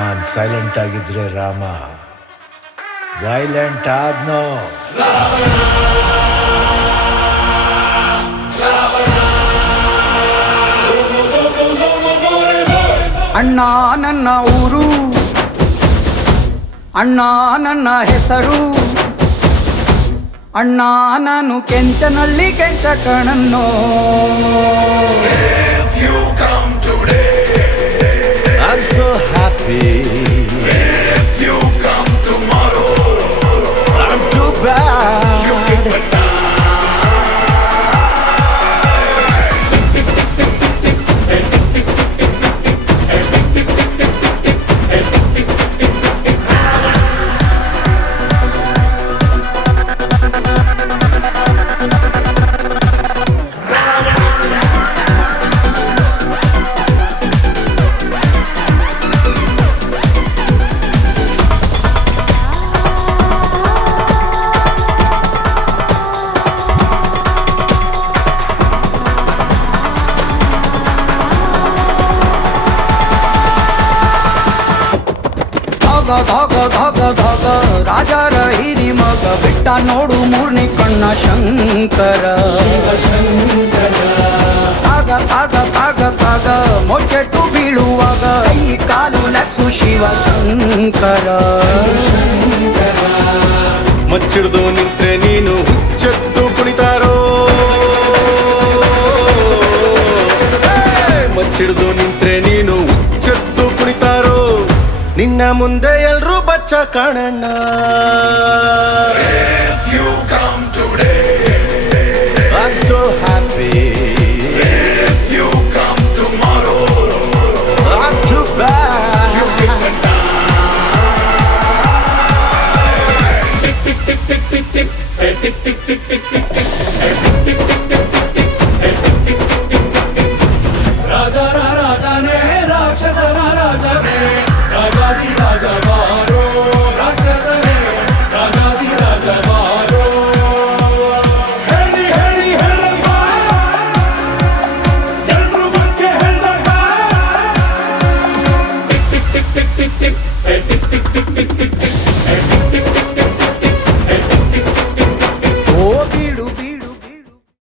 ನಾನ್ silent ಆಗಿದ್ರೆ Rama violent ಆದ್ನೋ. ಅಣ್ಣ ನನ್ನ ಊರು, ಅಣ್ಣ ನನ್ನ ಹೆಸರು, ಅಣ್ಣ ನಾನು ಕೆಂಚನಳ್ಳಿ ಕೆಂಚ ಕಣನ್ನೋ. I'm so happy. If you come tomorrow, I'm too bad. ಧಗ ಧಗ ಧಗ ರಾಜರ ಹಿರಿ ಮಗ ಬಿಟ್ಟ ನೋಡು ಮೂರ್ನಿ ಕಣ್ಣ ಶಂಕರ. ತಾಗ ತಾಗ ತಾಗ ತಾಗ ಮೊಚ್ಚೆಟ್ಟು ಬೀಳುವಾಗ ಕೈ ಕಾಲು ಲಕ್ಷು ಶಿವ ಶಂಕರ. ಮಚ್ಚಿಡ್ದು ನಿಂತ್ರೆ ನೀನು ಹುಚ್ಚೆದ್ದು ಕುಣಿತಾರೋ, ಮಚ್ಚಿಡ್ದು ನಿಂತ್ರೆ ನೀನು ಹುಚ್ಚೆದ್ದು ಕುಣಿತಾರೋ, ನಿನ್ನ ಮುಂದೆ ಎಲ್ರೂ ಬಚ್ಚ ಕಾಣಣ್ಣ. if you come today, I'm so happy. if you come tomorrow, I'm too bad. ರಾಜನೇ ರಾಕ್ಷಸರ